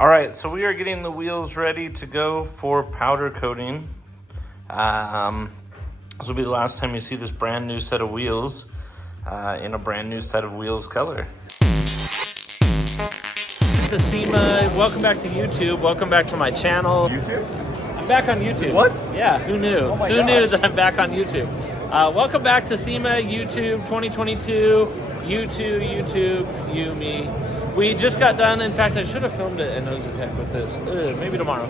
All right, so we are getting the wheels ready to go for powder coating. This will be the last time you see this brand new set of wheels in a brand new set of wheels color. To SEMA, welcome back to YouTube. Welcome back to my channel. YouTube? I'm back on YouTube. What? Yeah, who knew? Oh my who gosh. knew that I'm back on YouTube? Welcome back to SEMA, YouTube 2022. YouTube, you, me. We just got done. In fact, I should have filmed it at Nose Attack with this. Maybe tomorrow.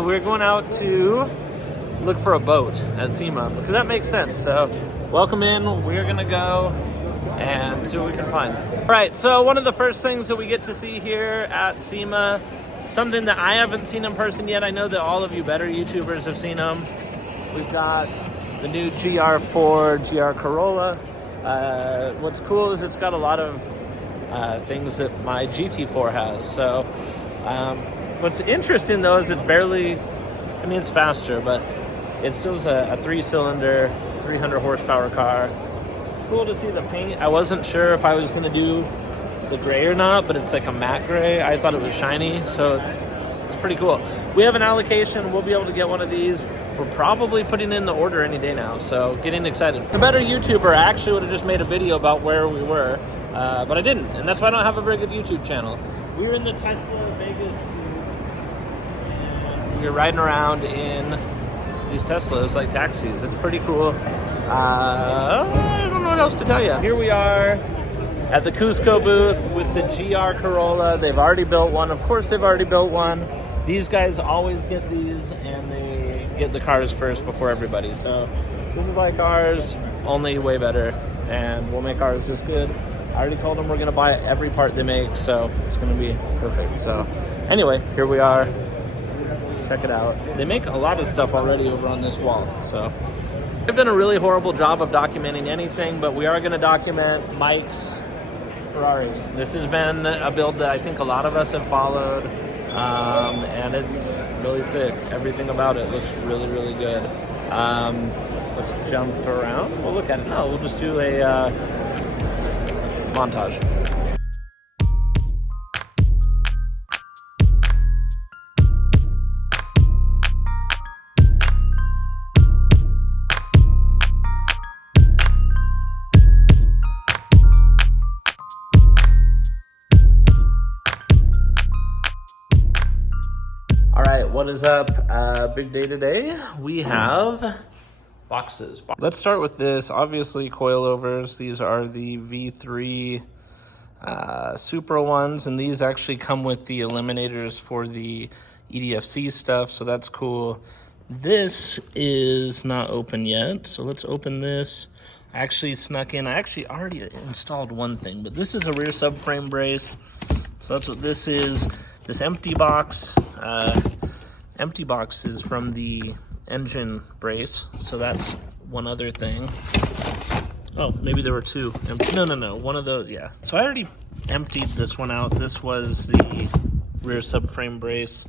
We're going out to look for a boat at SEMA because that makes sense. So, welcome in. We're gonna go and see what we can find. All right. So one of the first things that we get to see here at SEMA, something that I haven't seen in person yet. I know that all of you better YouTubers have seen them. We've got the new GR4 GR Corolla. What's cool is it's got a lot of things that my GT4 has. So what's interesting though is it's barely, I mean it's faster, but it still's a 3-cylinder, 300 horsepower car. Cool to see the paint. I wasn't sure if I was gonna do the gray or not, but it's like a matte gray. I thought it was shiny, so it's pretty cool. We have an allocation. We'll be able to get one of these. We're probably putting in the order any day now, so getting excited. A better YouTuber, I actually would have just made a video about where we were, but I didn't, and that's why I don't have a very good YouTube channel. We were in the Tesla Vegas, and we were riding around in these Teslas like taxis. It's pretty cool. I don't know what else to tell you. Here we are at the Cusco booth with the GR Corolla. They've already built one. Of course, they've already built one. These guys always get these, and they get the cars first before everybody. So this is like ours, only way better, and we'll make ours just good. I already told them we're gonna buy every part they make, so it's gonna be perfect. So anyway, here we are. Check it out. They make a lot of stuff already over on this wall, so. They've done a really horrible job of documenting anything, but we are gonna document Mike's Ferrari. This has been a build that I think a lot of us have followed, and it's really sick. Everything about it looks really, really good. Let's jump around. We'll look at it now. We'll just do a montage. What is up? Big day today. We have boxes. Let's start with this. Obviously, coilovers. These are the V3 Supra ones, and these actually come with the eliminators for the EDFC stuff, so that's cool. This is not open yet, so let's open this. I actually snuck in. I actually already installed one thing, but this is a rear subframe brace. So that's what this is. This empty box. Empty box is from the engine brace, so that's one other thing. Oh, maybe there were two. No, one of those, yeah. So I already emptied this one out. This was the rear subframe brace.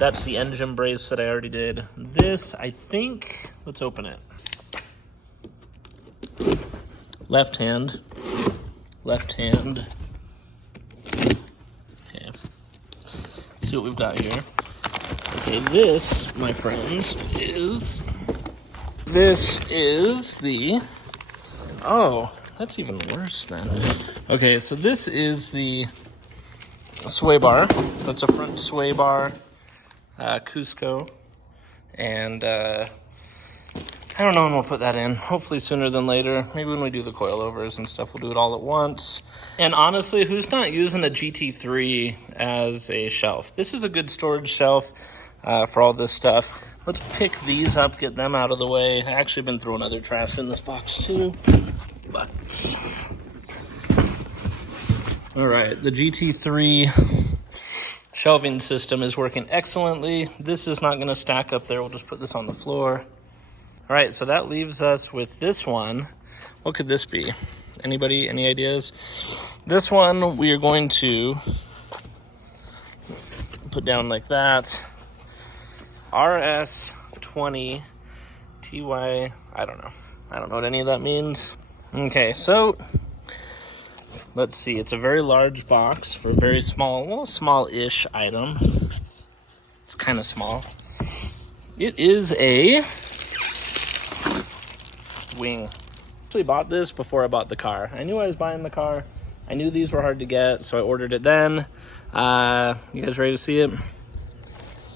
That's the engine brace that I already did. This, I think, let's open it. Left hand. Okay. See what we've got here. Okay, this, my friends, is the, oh, that's even worse then. Okay, so this is the sway bar. That's a front sway bar, Cusco, and I don't know when we'll put that in. Hopefully sooner than later. Maybe when we do the coilovers and stuff, we'll do it all at once. And honestly, who's not using a GT3 as a shelf? This is a good storage shelf for all this stuff. Let's pick these up, get them out of the way. I actually been throwing other trash in this box too. But all right, the GT3 shelving system is working excellently. This is not going to stack up there. We'll just put this on the floor. All right, so that leaves us with this one. What could this be? Anybody, any ideas? This one we are going to put down like that. RS20 TY, I don't know what any of that means. Okay, so let's see. It's a very large box for a very small, well, small-ish item. It's kind of small. It is a wing. Actually bought this before I bought the car. I knew I was buying the car. I knew these were hard to get, so I ordered it then. You guys ready to see it?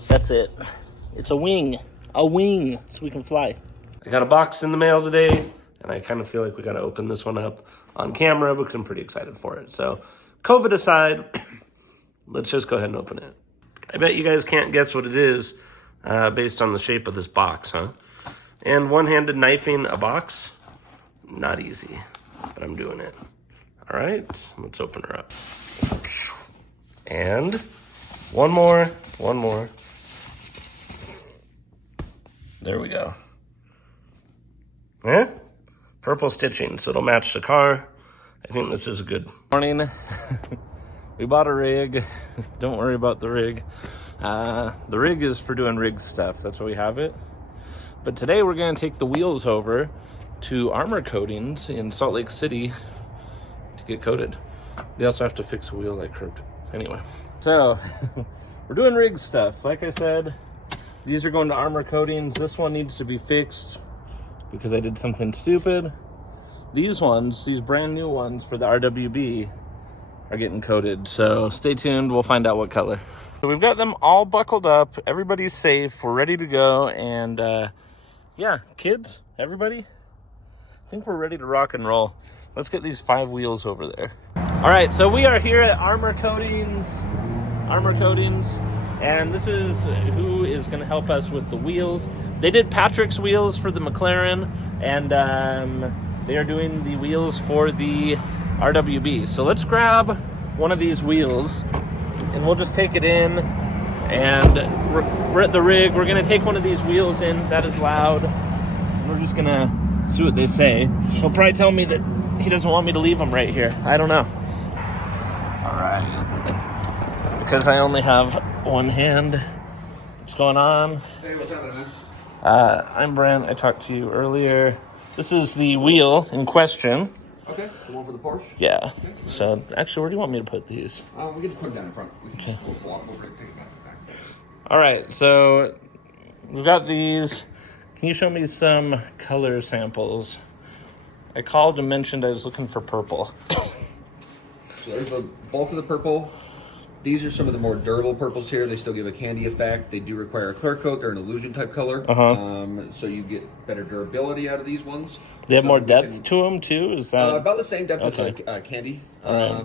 That's it. It's a wing, so we can fly. I got a box in the mail today, and I kind of feel like we got to open this one up on camera because I'm pretty excited for it. So, COVID aside, let's just go ahead and open it. I bet you guys can't guess what it is based on the shape of this box, huh? And one-handed knifing a box, not easy, but I'm doing it. All right, let's open her up. And one more. There we go. Purple stitching, so it'll match the car. I think this is a good morning. We bought a rig. Don't worry about the rig. The rig is for doing rig stuff. That's why we have it. But today we're gonna take the wheels over to Armor Coatings in Salt Lake City to get coated. They also have to fix a wheel that curved. Anyway, so we're doing rig stuff. Like I said, these are going to Armor Coatings. This one needs to be fixed because I did something stupid. These ones, these brand new ones for the RWB are getting coated. So stay tuned, we'll find out what color. So we've got them all buckled up. Everybody's safe, we're ready to go. And yeah, kids, everybody, I think we're ready to rock and roll. Let's get these 5 wheels over there. All right, so we are here at Armor Coatings, and this is who is gonna help us with the wheels. They did Patrick's wheels for the McLaren, and they are doing the wheels for the RWB. So let's grab one of these wheels, and we'll just take it in, and we're at the rig. We're gonna take one of these wheels in, that is loud, and we're just gonna see what they say. He'll probably tell me that he doesn't want me to leave them right here. I don't know. All right. Because I only have one hand. What's going on? Hey, what's happening, man? I'm Brent. I talked to you earlier. This is the wheel in question. Okay, the one for the Porsche? Yeah. Okay. So, actually, where do you want me to put these? We get to put them down in front. We can Okay. just we'll take it back. All right, so we've got these. Can you show me some color samples? I called and mentioned I was looking for purple. So there's the bulk of the purple. These are some of the more durable purples here. They still give a candy effect. They do require a clear coat. They're an illusion type color. So you get better durability out of these ones. They have more depth to them too? Is that about the same depth Okay. as like candy. Right.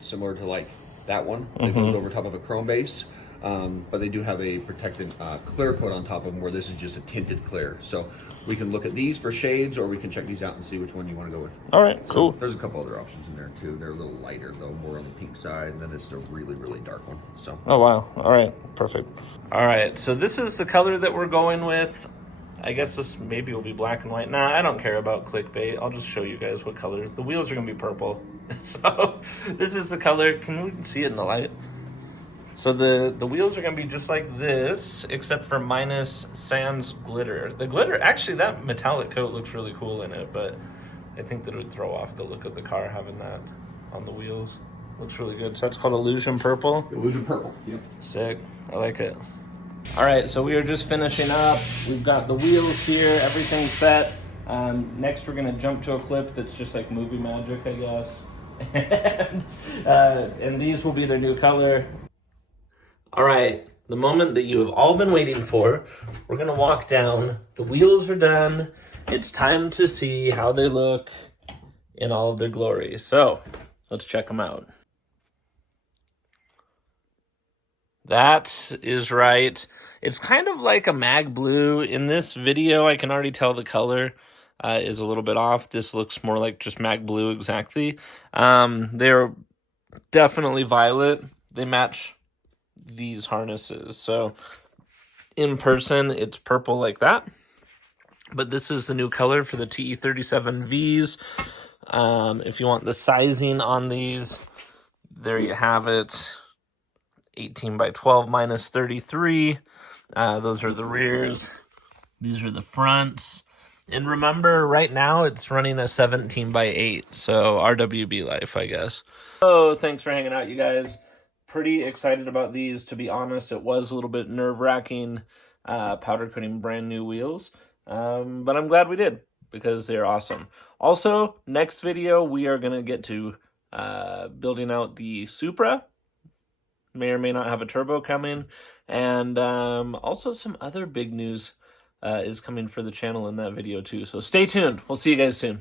Similar to like that one. That goes over top of a chrome base. But they do have a protected clear coat on top of them, where this is just a tinted clear. So we can look at these for shades, or we can check these out and see which one you want to go with. All right, cool. So there's a couple other options in there too. They're a little lighter though, more on the pink side, and then it's a really, really dark one. So. Oh, wow. All right, perfect. All right, so this is the color that we're going with. I guess this maybe will be black and white. Nah, I don't care about clickbait. I'll just show you guys what color. The wheels are gonna be purple. So this is the color. Can we see it in the light? So the wheels are gonna be just like this, except for minus sans glitter. The glitter, actually that metallic coat looks really cool in it, but I think that it would throw off the look of the car having that on the wheels. Looks really good. So that's called Illusion Purple. Illusion Purple, yep. Sick, I like it. All right, so we are just finishing up. We've got the wheels here, everything's set. Next we're gonna jump to a clip that's just like movie magic, I guess. And these will be their new color. All right, the moment that you have all been waiting for. We're gonna walk down. The wheels are done. It's time to see how they look in all of their glory. So let's check them out. That is right. It's kind of like a mag blue. In this video, I can already tell the color is a little bit off. This looks more like just mag blue exactly. They're definitely violet. They match these harnesses. So in person, it's purple like that. But this is the new color for the TE37Vs. If you want the sizing on these, there you have it. 18 by 12 minus 33. Those are the rears. These are the fronts. And remember, right now it's running a 17x8, so RWB life, I guess. Oh, thanks for hanging out, you guys. Pretty excited about these. To be honest, it was a little bit nerve-wracking powder coating brand new wheels, but I'm glad we did because they're awesome. Also, next video we are going to get to building out the Supra. May or may not have a turbo coming, and also some other big news is coming for the channel in that video too. So stay tuned. We'll see you guys soon.